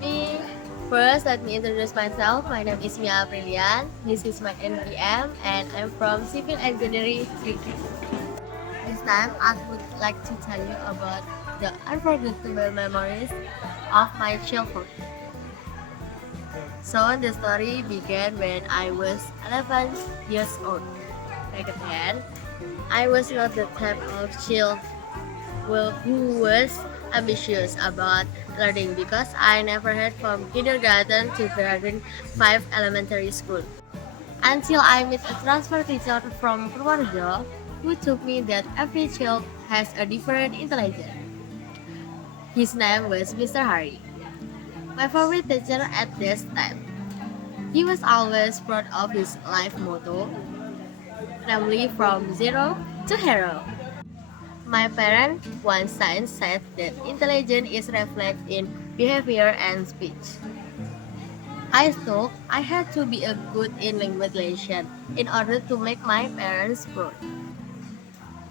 Me First, let me introduce myself. My name is Mia Aprilian. This is my NPM, and I'm from Civil Engineering 3K. This time, I would like to tell you about the unforgettable memories of my childhood. So, the story began when I was 11 years old. Back then, I was not the type of child who was ambitious about learning because I never had from kindergarten to grade 5 elementary school. Until I met a transfer teacher from Purworejo who told me that every child has a different intelligence. His name was Mr. Hari, my favorite teacher at this time. He was always proud of his life motto, namely from zero to hero. My parents once said that intelligence is reflected in behavior and speech. I thought I had to be a good in language lesson in order to make my parents proud.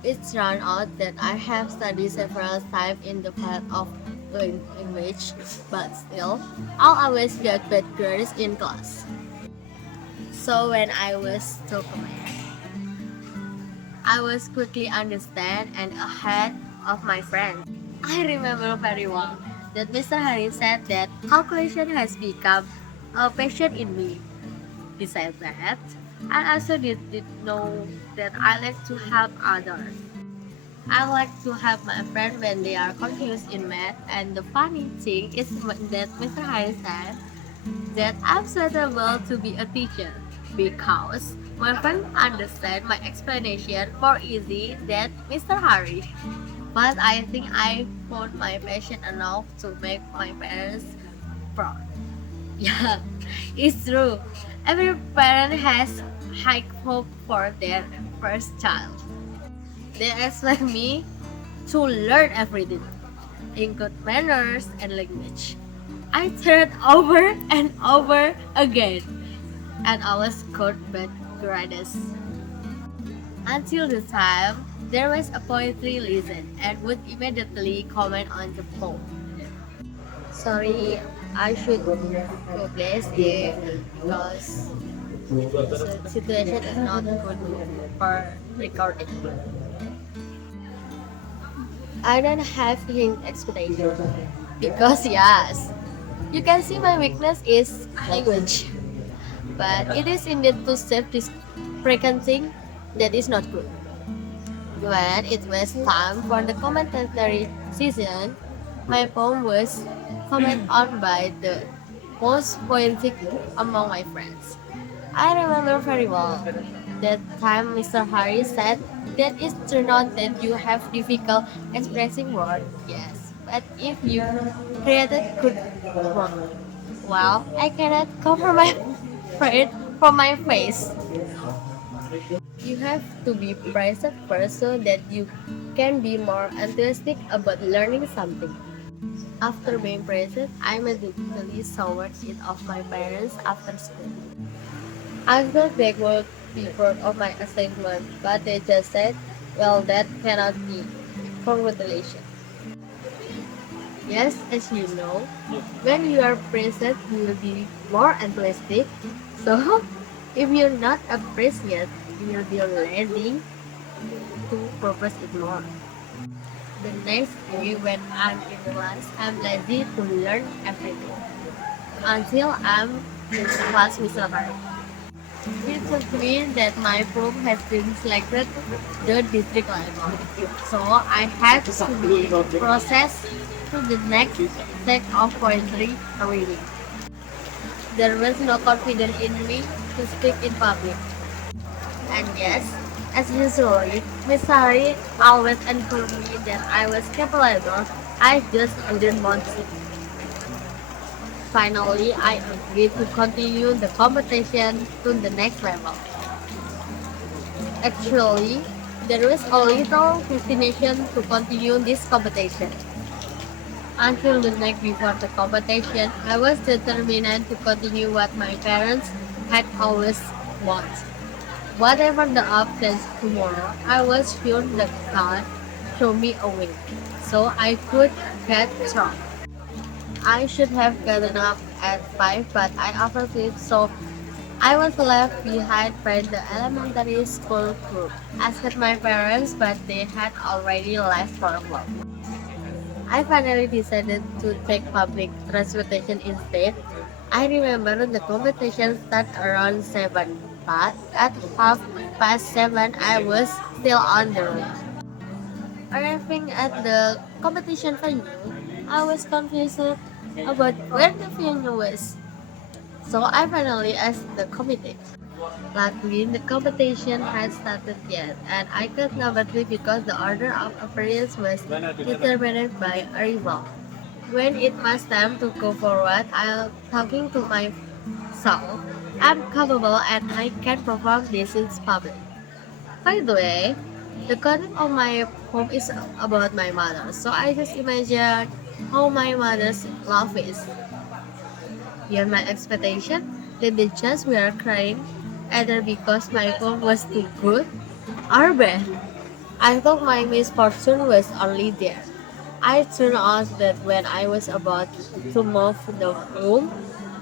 It turned out that I have studied several times in the field of language, but still, I always get bad grades in class. So when I was taught math, I was quickly understand and ahead of my friends. I remember very well that Mr. Hari said that calculation has become a passion in me. Besides that, I also did know that I like to help others. I like to help my friends when they are confused in math, and the funny thing is that Mr. Hari said that I'm suitable to be a teacher because my friends understand my explanation more easy than Mr. Hari. But I think I found my passion enough to make my parents proud. Yeah, it's true. Every parent has high hope for their first child. They expect me to learn everything, include manners and language. I tried over and over again, and I was caught bad grades. Until the time there was a poetry lesson and would immediately comment on the poem. Sorry, I should go place here because the situation is not good for recording. I don't have his expectation because yes, you can see my weakness is language, but it is indeed to self this frequenting that is not good. When it was time for the commentary season, my poem was commented on by the most poetic among my friends. I remember very well that time Mr. Harry said that it's turned out that you have difficult expressing words, yes, but if you created good work, well, I cannot cover my face from my face. You have to be praised first so that you can be more enthusiastic about learning something. After being praised, I immediately sought it of my parents after school. I thought they would be proud of my achievement, but they just said, well, that cannot be. Congratulations. Yes, as you know, when you are praised, you will be more enthusiastic. So, if you're not appreciated, you will be ready to progress it more. The next day, when I'm in class, I'm ready to learn everything until I'm in class with somebody. It took me that my probe has been selected the district level. So I had to be processed to the next set of poetry reading. There was no confidence in me to speak in public. And yes, as usual, Miss Sari always encouraged me that I was capable. I just didn't want to. Finally, I agreed to continue the competition to the next level. Actually, there was a little fascination to continue this competition. Until the night before the competition, I was determined to continue what my parents had always wanted. Whatever the outcomes tomorrow, I was sure that God showed me a way, so I could get strong. I should have gotten up at 5, but I overslept, so I was left behind by the elementary school group. Asked my parents, but they had already left for work. I finally decided to take public transportation instead. I remember the competition started around 7, but at half past 7 I was still on the road. Arriving at the competition venue, I was confused about where the venue was. So I finally asked the committee. Luckily, the competition had started yet, and I got number 3 because the order of appearance was determined by a rival. When it was time to go forward, I was talking to myself. I'm capable and I can perform this in public. By the way, the content of my poem is about my mother, so I just imagine how my mother's love is. Beyond my expectation, the judges were crying either because my poem was too good or bad. I thought my misfortune was only there. I turned out that when I was about to move the room,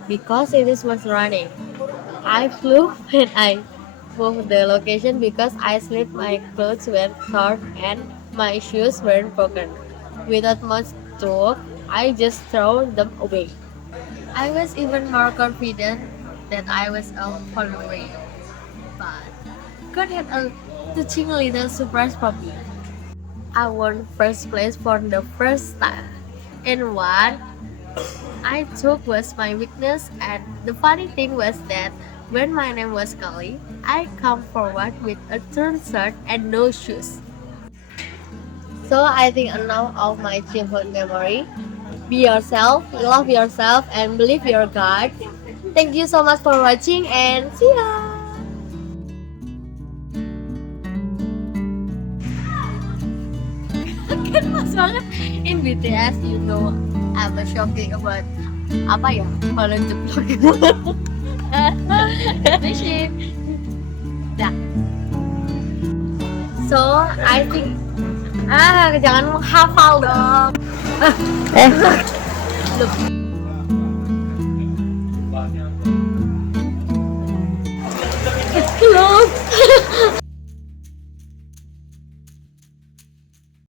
because it was running, I flew when I moved the location because I slipped my clothes were torn and my shoes were broken. Without much talk, I just threw them away. I was even more confident that I was a follower, but God had a touching little surprise for me. I won first place for the first time, and what I took was my weakness. And the funny thing was that when my name was Kali, I come forward with a torn shirt and no shoes. So I think enough of my childhood memory. Be yourself, love yourself, and believe your God. Thank you so much for watching and see ya! Kan pas banget in BTS, you know, I'm shocking about apa ya kalau jeblok itu. Mission. Dah. So I think jangan menghafal dong. Look. It's close.